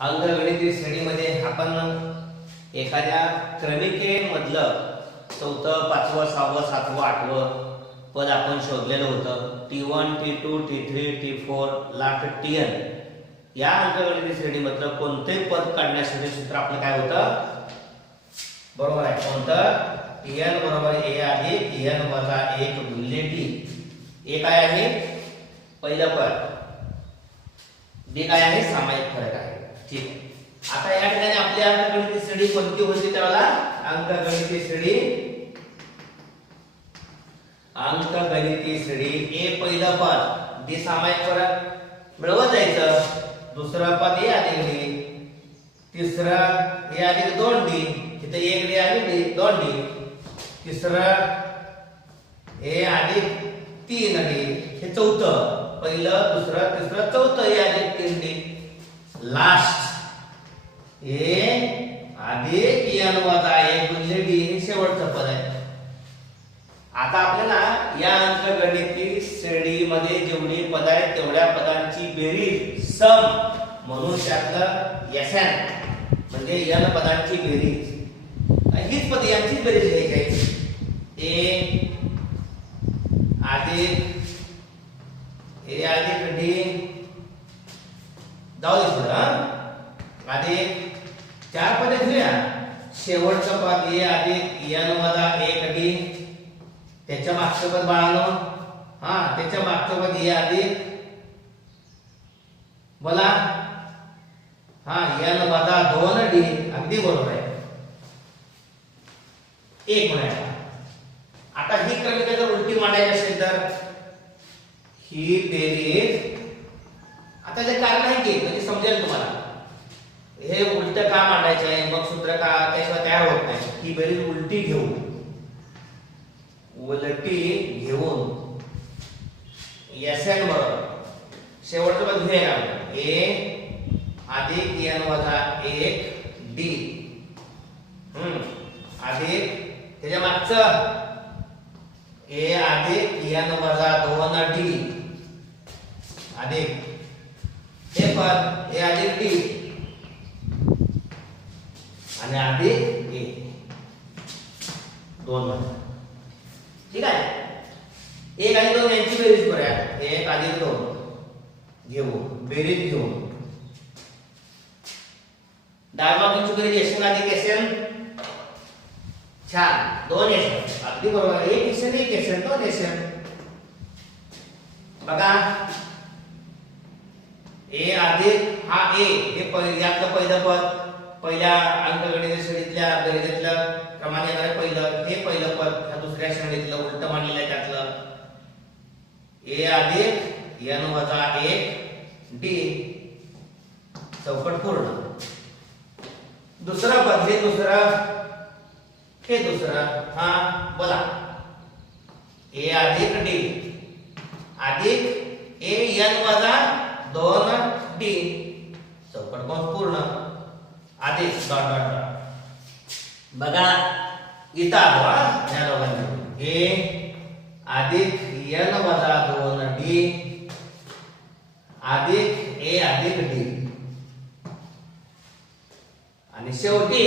अंकगणिती श्रेणीमध्ये आपण एखाद्या क्रमिकेमधलं चौथं पाचवं सहावं सातवं आठवं पद आपण शोधलेलं होतं. T one T two T three T four last T N या अंकगणिती श्रेणीमधलं कोणतेही पद काढण्यासाठी सूत्र आपलं काय होतं? बरोबर आहे. कोणतं? टी एन बरोबर ए आहे. टी एन वजा एक गुल्ले टी ए काय आहे? पहिलं पद. बी काय आहे? सामायिक फरक आहे. ठीक आहे. आता या ठिकाणी आपली अंकगणिती श्रेणी कोणती होती त्याला अंकगणिती श्रेणी. अंकगणिती श्रेणी. ए पहिलं पद. बी सामायिक फरक. मिळवत जायचं. दुसरं पद ए अधिक डी. तिसरं ए अधिक दोन डी. तिथे एक डी अधिक डी दोन डी. तिसरं ए अधिक तीन डी. हे चौथं. पहिलं दुसरं तिसरं चौथं ए अधिक तीन डी. लास्ट हे अधिक एन वजा एक म्हणजे डी हे शेवटचं पद आहे. आता आपल्याला या अंकगणिती श्रेणीमध्ये जेवढी पद आहेत तेवढ्या पदांची बेरीज सम म्हणून त्यातलं यशन म्हणजे एन पदांची बेरीज. हीच पद यांची बेरीज घ्यायची आहे ए अधिक ए अधिक डी जाऊ दे आधी अधिक चार पदे घेऊया. शेवटचं पद ए अधिक एन वजा एक डी त्याच्या मागचं पद बाळानो. हा त्याच्या मागचं पद ए अधिक बोला. हा एन वजा दोन डी. अगदी बरोबर आहे. एक म्हणायला आता ही क्रमिका जर उलटी मांडायची असेल तर? ही बेरीज. आता ते कारण आहे की म्हणजे समजेल तुम्हाला. हे उलट का मांडायचे आहे? मग सूत्र का त्याशिवाय तयार होत नाही? ही बेरीज उलटी घेऊन. उलटी घेऊन. एन बरोबर. शेवटचं पद घे आपण ए अधिक एन वजा एक डी हम्म. अधिक त्याच्या मागचं. ए अधिक एन वजा दोन डी अधिक. हे पद ए अधिक डी आणि अधिक ए दोन पद ठीक आहे एक आणि दोन यांची बेरीज करूया एक अधिक दोन घेऊ बेरीज घेऊ डाव्या बाजूची बेरीज एसन अधिक एसन छान दोन एसन अगदी बरोबर आहे. एक एसन एक एसन दोन एसन बघा ए अधिक हा ए हे पहि- यातलं पहिलं पद पहिल्या अंकगणित श्रेणीतल्या बेरीजतलं क्रमाने येणारे पहिलं हे पहिलं पद ह्या दुसऱ्या श्रेणीतलं उलट मांडलेलं आहे त्यातलं. ए अधिक एन वजा एक डी. चौकट पूर्ण. दुसरं पद हे दुसरं हे दुसरं हा बोला. ए अधिक डी. अधिक ए एन वजा दोन डी. चौकट पूर्ण. आदेश डॉट डॉट डॉट. बघा इथं आलो हा या दोघांनी. ए अधिक एन वजा दोन डी. अधिक ए अधिक डी. आणि शेवटी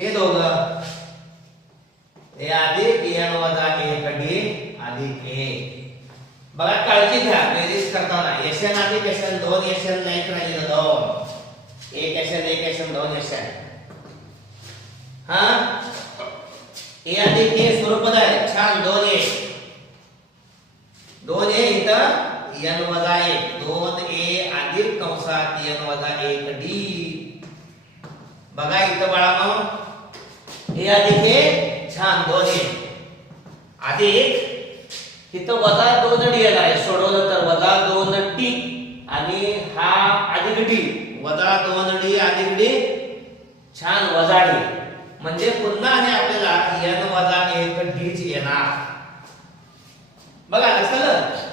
हे दोघ ए अधिक एन वजा एक डी अधिक ए. बघा काळजी घ्या बेरीज करताना. एस एन अधिक एस एन दोन एस एन नाही राहिलेलं दोन. एक एशन एक एशन दोन एशन हा। ए अधिक ए स्वरूपद आहे छान, दोन ए दोन ए इथं एन वजा एक। दोन ए अधिक कंसात एन वजा एक डी। बघा इथं बाळानो ए अधिक ए छान, दोन ए अधिक इथं वजा दोन डी आला आहे सोडवलं डी छान वजा डी म्हणजे पुन्हा आणि आपल्याला एन वजा एक डीच येणार. बघा लक्षात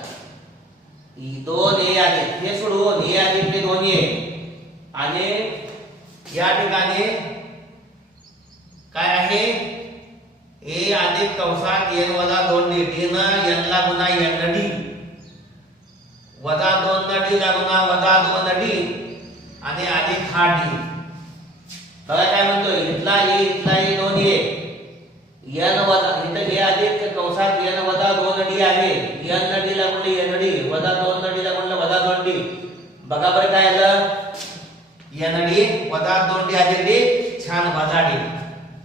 दोन ए आले हे सोडवून ए अधिक ते दोन ए आणि या ठिकाणी काय आहे? ए अधिक कंसात एन वजा दोन डी डी न एन ला गुणा एन डी वजा दोन डी ला गुणा वजा दोन डी आणि अधिक हा डी बघा काय म्हणतोय? इथला ए इथला ए दोन ए. एन वजा इथं ए अधिक कंसात एन वजा दोन डी आहे. एन डी ला म्हणलं एन डी. वजा दोन डी ला म्हणलं वजा दोन डी. बघा बरं काय आलं. एन डी वजा दोन डी आधी डी छान वजा डी.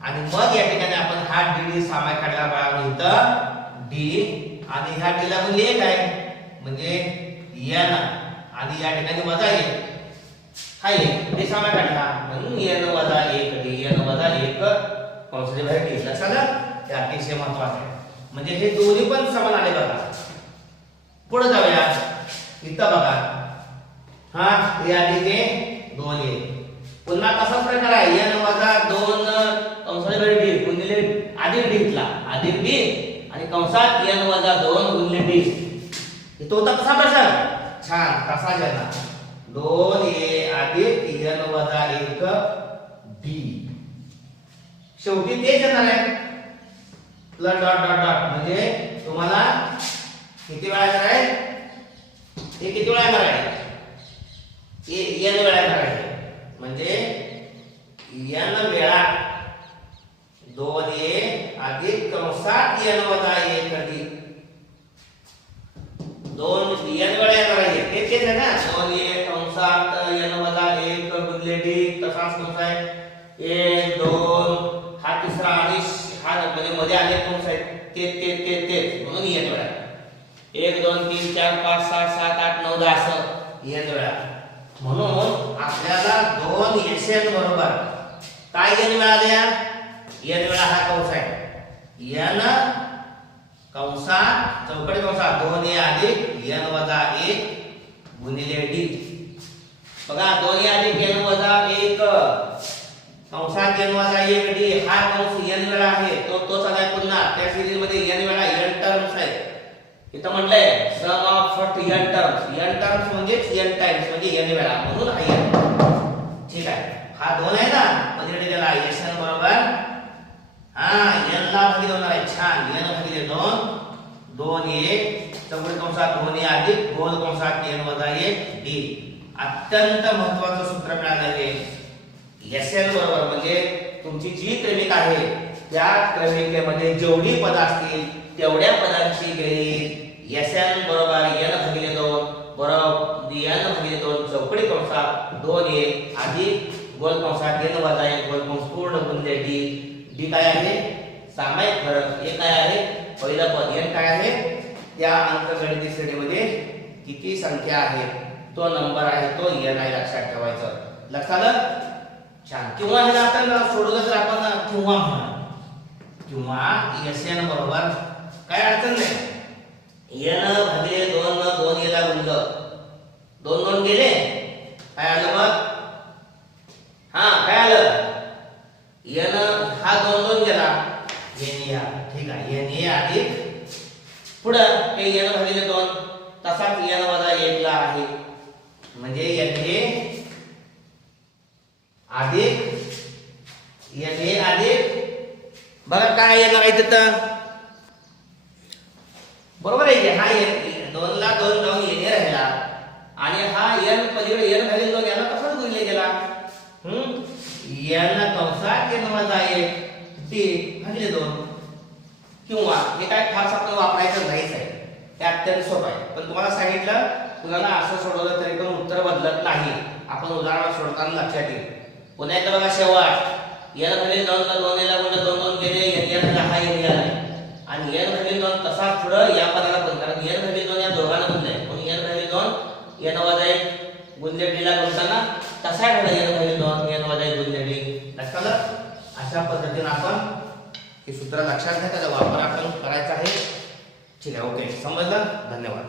आणि मग या ठिकाणी आपण हा डी डी सामाय काढला बघा इथं. डी. आणि ह्या डी ला एक आहे? म्हणजे एन. आणि या ठिकाणी वजा एक. आहे एक डी सामाय काढला म्हणून एन वजा एक डी एन वजा एक कंसाच्या बाहेर डी लक्षात आलं? ते अतिशय महत्वाचं आहे. म्हणजे हे दोन्ही पण समान आले बघा. पुढे जाऊया. इथं बघा. हा हे आधी ते दोन ये पुन्हा कसा प्रकार आहे. एन वजा दोन कंसाच्या बाहेर डी गुणिले अधिक डी इथला अधिक डी आणि कंसात एन वजा दोन गुणिले डी तो होता कसा प्रकार. छान कसा झाला दोन ए अधिक एन वजा एक डी शेवटी तेच प्लस डॉट डॉट डॉट. म्हणजे तुम्हाला किती वेळा एन वेळा एन वेळा दोन ए अधिक कंसात एन वजा एक डी दोन एन वेळा ना? एक गुणले डी तसाच कंस आहे एक, दोन, हा तिसरा आणि हा म्हणजे मध्ये आले कंस आहेत ते ते ते ते म्हणून एन वेळा एक, दोन, तीन, चार, पाच, सहा, सात, आठ, नऊ, दहा, असं एन वेळा म्हणून आपल्याला दोन एस बरोबर. काय एन मिळाल्या एन वेळा हा कंस आहे? एन कंसात चौकडी कंसात दोन ए अधिक एन वजा एक गुणिले डी. बघा दोन ए अधिक एन वजा एक. कंसात एन वजा एक डी हा कंस एन वेळा आहे. तो तोच आलाय पुन्हा. त्या सिरीजमध्ये एन वेळा एन टर्म्स आहेत. इथं म्हटलंय sum of first N terms N terms म्हणजेच एन टाइम्स म्हणजे एन वेळा. म्हणून हा एन ठीक आहे. हा दोन आहे ना? पलीकडे त्याला एस एन बरोबर. हा एन ला भागिले होणार आहे छान. एन भागिले दोन. दोन ए चौकडी कंसात दोन ए अधिक गोल कंसात एन वजा एक. डी अत्यंत महत्वाचं सूत्र मिळालं आहे एस एल बरोबर म्हणजे तुमची जी क्रमिक आहे त्या क्रमिकेमध्ये जेवढी पद असतील तेवढ्या पदांची बेरीज एस एल बरोबर एल भागिले दोन बरोबर एल भागिले दोन चौकडी कंसात दोन ए अधिक गोल कंसात एन वजा एक गोल कंस पूर्ण गुणले डी डी काय आहे? सामायिक फरक. हे काय आहे? पहिलं पद एन काय आहे? त्या अंकगणित श्रेणीमध्ये किती संख्या आहे? तो नंबर आहे तो एन आहे लक्षात ठेवायचं. लक्षात आलं? छान. किंवा हे आपण सोडलं तर आपण किंवा म्हणा. किंवा एस एन बरोबर काय अडचण नाही. एन भागिले दोन न दोन गेला गुंज दोन दोन गेले? काय आलं मग हा काय आलं? एन हा दोन दोन गेला. एन या ठीक आहे. एन ए अधिक पुढं हे एन भागिले दोन तसाच एन वजा एक ला आहे म्हणजे एन ए अधिक एन ए अधिक बघा काय येणार आहे तिथं बरोबर आहे की? हा एन दोन ला दोन जाऊन एन राहिला. आणि हा एन पलीकडे एन भागिले दोन याला कसाच गुणले गेला? हम्म? एन कंसात एन वजा एक ते भागिले दोन. किंवा हे काय खास आपण वापरायचं नाहीच आहे. हे अत्यंत सोपं आहे. पण तुम्हाला सांगितलं तुला असं सोडवलं तरी पण उत्तर बदलत नाही. आपण उदाहरण सोडताना लक्षात येईल. पुन्हा एकदा बघा शेवट. याला खाली दोन दोन याला म्हणजे दोन दोन गेले एन एन हा एन आहे. आणि एन खाली दोन तसाच पुढं या पदाला पण कारण एन खाली दोन या दोघांना गुणलंय म्हणून एन खाली दोन एन वाजा एक गुणले डीला तसा घडा एन खाली दोन एन वाजा एक गुणले लक्षात अशा पद्धतीने आपण हे सूत्र लक्षात घ्या त्याचा वापर आपण करायचा आहे. ठीक आहे ओके. समजलं? धन्यवाद.